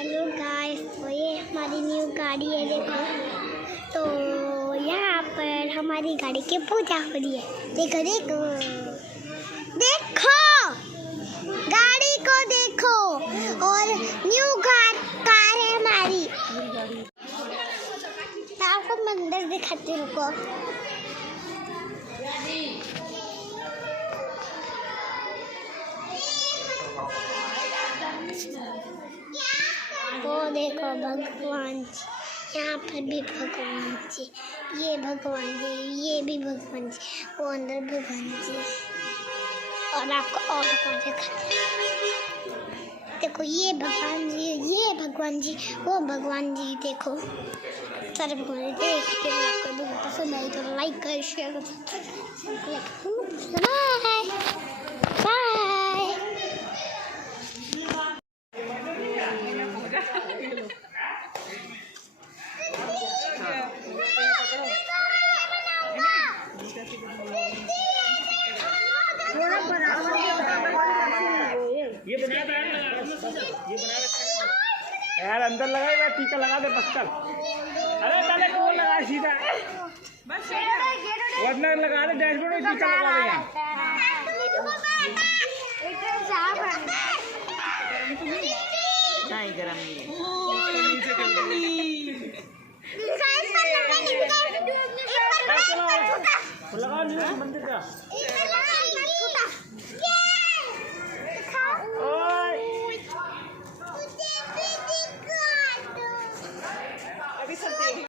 Hello guys, तो ये हमारी न्यू गाड़ी है। देखो, तो यहाँ पर हमारी गाड़ी की पूजा हो रही है। देखो देखो देखो, गाड़ी को देखो, और न्यू कार है हमारी। मैं आपको मंदिर दिखाती हूँ, रुको। वो देखो भगवान जी, यहाँ पर भी भगवान जी, ये भगवान जी, ये भी भगवान जी, वो अंदर भगवान जी। और आपको और कौन दिखाते हैं? देखो, ये भगवान जी, ये भगवान जी, वो भगवान जी। देखो सारे भगवान जी। देखिए, आपको वीडियो पसंद आई तो लाइक कर, शेयर कर। Bye bye. ये बना दे यार, अंदर लगाएगा, टीका लगा दे बस। चल, अरे पहले वो लगा सीधा, वरना लगा दे डैशबोर्ड में, टीका लगा दे यहाँ। नहीं गरम लगा मंदिर का।